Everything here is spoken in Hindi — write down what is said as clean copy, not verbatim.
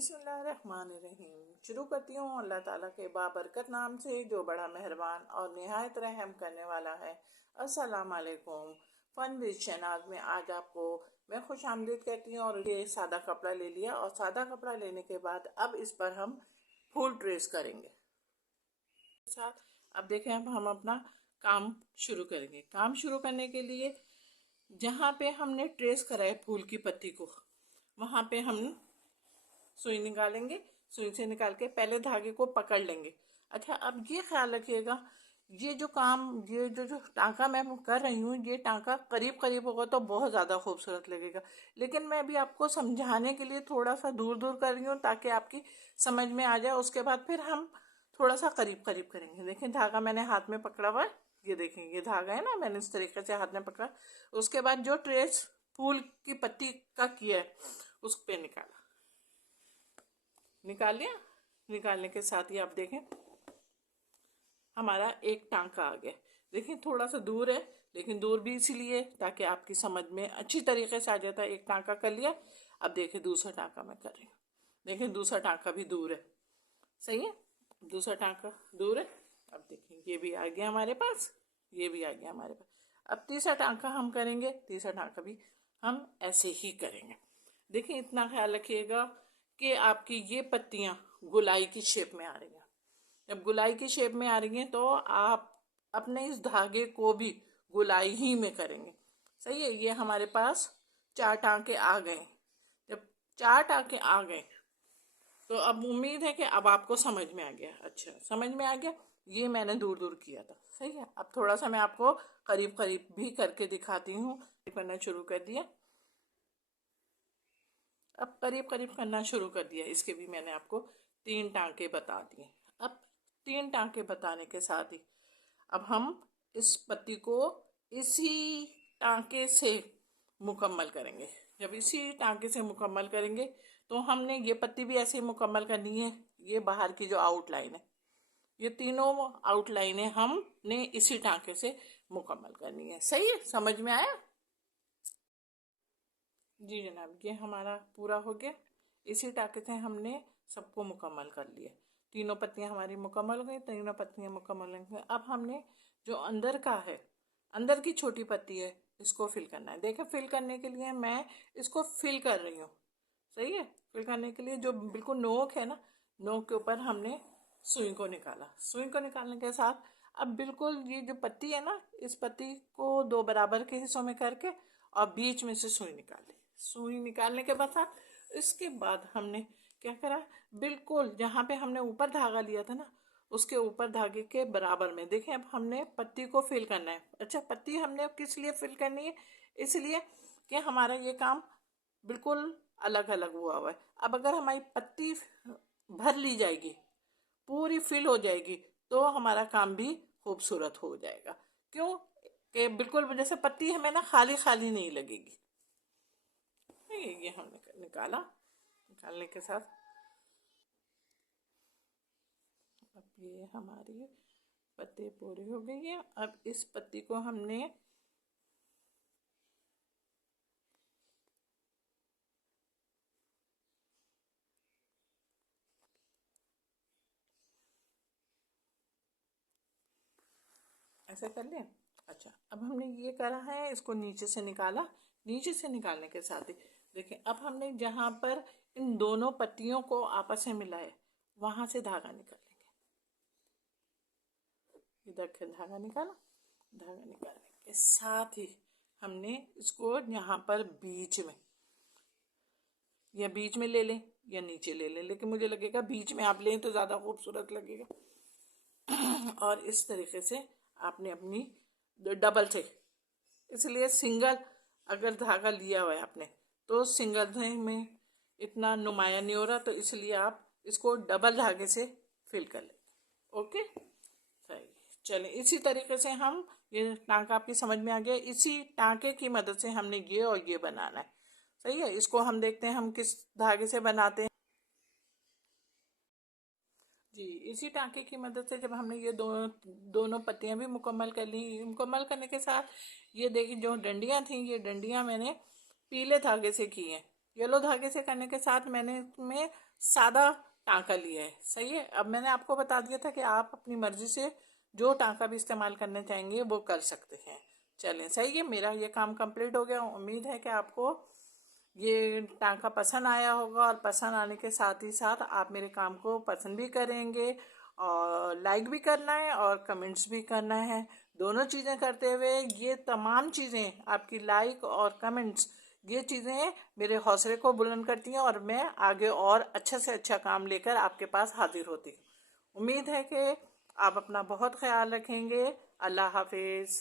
बिस्मिल्लाहिर्रहमानिर्रहीम। शुरू करती हूँ अल्लाह ताला के बाबरकत नाम से जो बड़ा मेहरबान और निहायत रहम करने वाला है। अस्सलाम वालेकुम। फन विद शहनाज में आज आपको मैं खुश आमदीद कहती हूँ। और ये सादा कपड़ा ले लिया और सादा कपड़ा लेने के बाद अब इस पर हम फुल ट्रेस करेंगे साथ। अब देखें, अब हम अपना काम शुरू करेंगे। काम शुरू करने के लिए जहाँ पे हमने ट्रेस करा है फूल की पत्ती को, वहाँ पे हम सुई निकालेंगे। सुई से निकाल के पहले धागे को पकड़ लेंगे। अच्छा, अब ये ख्याल रखिएगा, ये जो टांका मैं कर रही हूँ, ये टांका करीब करीब होगा तो बहुत ज़्यादा खूबसूरत लगेगा, लेकिन मैं भी आपको समझाने के लिए थोड़ा सा दूर दूर कर रही हूँ ताकि आपकी समझ में आ जाए। उसके बाद फिर हम थोड़ा सा करीब करीब करेंगे। देखें, धागा मैंने हाथ में पकड़ा हुआ है, ये देखें, ये धागा है ना, मैंने इस तरीके से हाथ में पकड़ा। उसके बाद जो ट्रेस फूल की पत्ती का किया है उस पर निकाल लिया। निकालने के साथ ही आप देखें हमारा एक टांका आ गया। देखिए, थोड़ा सा दूर है, लेकिन दूर भी इसीलिए ताकि आपकी समझ में अच्छी तरीके से आ जाता है। एक टांका कर लिया। अब देखिए दूसरा टांका मैं कर रही हूँ। देखिए दूसरा टांका भी दूर है, सही है, दूसरा टांका दूर है। अब देखिए ये भी आ गया हमारे पास, ये भी आ गया हमारे पास। अब तीसरा टांका हम करेंगे। तीसरा टांका भी हम ऐसे ही करेंगे। देखिए, इतना ख्याल रखिएगा कि आपकी ये पत्तियां गुलाई की शेप में आ रही हैं। जब गुलाई की शेप में आ रही हैं तो आप अपने इस धागे को भी गुलाई ही में करेंगे, सही है। ये हमारे पास 4 टांके आ गए। जब 4 टांके आ गए तो अब उम्मीद है कि अब आपको समझ में आ गया। अच्छा, समझ में आ गया। ये मैंने दूर दूर किया था, सही है। अब थोड़ा सा मैं आपको करीब करीब भी करके दिखाती हूँ। करना शुरू कर दिया। अब करीब करीब करना शुरू कर दिया। इसके भी मैंने आपको 3 टांके बता दिए। अब 3 टांके बताने के साथ ही अब हम इस पत्ती को इसी टांके से मुकम्मल करेंगे। जब इसी टांके से मुकम्मल करेंगे तो हमने ये पत्ती भी ऐसे मुकम्मल करनी है। ये बाहर की जो आउटलाइन है, ये तीनों आउटलाइनें हमने इसी टांके से मुकम्मल करनी है। सही है, समझ में आया? जी जनाब, ये हमारा पूरा हो गया। इसी टाके से हमने सबको मुकम्मल कर लिया। तीनों पत्तियां हमारी मुकम्मल हो गई। तीनों पत्तियां मुकम्मल हो गई। अब हमने जो अंदर का है, अंदर की छोटी पत्ती है, इसको फिल करना है। देखिए, फिल करने के लिए मैं इसको फिल कर रही हूँ, सही है। फिल करने के लिए जो बिल्कुल नोक है ना, नोक के ऊपर हमने सुई को निकाला। सुई को निकालने के साथ अब बिल्कुल ये जो पत्ती है ना, इस पत्ती को 2 बराबर के हिस्सों में करके और बीच में से सुई निकाली। सुई निकालने के बाद इसके बाद हमने क्या करा, बिल्कुल जहाँ पे हमने ऊपर धागा लिया था ना, उसके ऊपर धागे के बराबर में देखें अब हमने पत्ती को फिल करना है। अच्छा, पत्ती हमने किस लिए फिल करनी है? इसलिए कि हमारा ये काम बिल्कुल अलग अलग हुआ है। अब अगर हमारी पत्ती भर ली जाएगी, पूरी फिल हो जाएगी, तो हमारा काम भी खूबसूरत हो जाएगा। क्यों कि बिल्कुल जैसे पत्ती हमें ना खाली खाली नहीं लगेगी। ये हमने निकाला। निकालने के साथ अब ये हमारी पत्ती पूरी हो गई है। अब इस पत्ती को हमने ऐसे कर लिया। अच्छा, अब हमने ये करा है, इसको नीचे से निकाला। नीचे से निकालने के साथ ही देखिए अब हमने जहाँ पर इन दोनों पत्तियों को आपस में मिलाया, वहां से धागा निकालेंगे। इधर से धागा निकाला। धागा निकालने के साथ ही हमने इसको यहाँ पर बीच में, या बीच में ले लें या नीचे ले लें, लेकिन मुझे लगेगा बीच में आप लें तो ज़्यादा खूबसूरत लगेगा। और इस तरीके से आपने अपनी डबल से, इसलिए सिंगल अगर धागा लिया हुआ है आपने तो सिंगल में इतना नुमाया नहीं हो रहा, तो इसलिए आप इसको डबल धागे से फिल कर लें। ओके, सही। चलिए, इसी तरीके से हम, ये टांका आपकी समझ में आ गया। इसी टांके की मदद से हमने ये और ये बनाना है, सही है। इसको हम देखते हैं हम किस धागे से बनाते हैं। जी, इसी टांके की मदद से जब हमने ये दोनों पत्तियां भी मुकम्मल कर ली, मुकम्मल करने के साथ ये देखिए जो डंडियां थी, ये डंडियां मैंने पीले धागे से की हैं। येलो धागे से करने के साथ मैंने इसमें सादा टांका लिया है। सही है। अब मैंने आपको बता दिया था कि आप अपनी मर्जी से जो टांका भी इस्तेमाल करना चाहेंगे वो कर सकते हैं। चलें, सही है, मेरा ये काम कंप्लीट हो गया। उम्मीद है कि आपको ये टांका पसंद आया होगा, और पसंद आने के साथ ही साथ आप मेरे काम को पसंद भी करेंगे, और लाइक भी करना है और कमेंट्स भी करना है। दोनों चीज़ें करते हुए ये तमाम चीज़ें, आपकी लाइक और कमेंट्स, ये चीज़ें मेरे हौसले को बुलंद करती हैं, और मैं आगे और अच्छा से अच्छा काम लेकर आपके पास हाजिर होती हूँ। उम्मीद है कि आप अपना बहुत ख्याल रखेंगे। अल्लाह हाफिज़।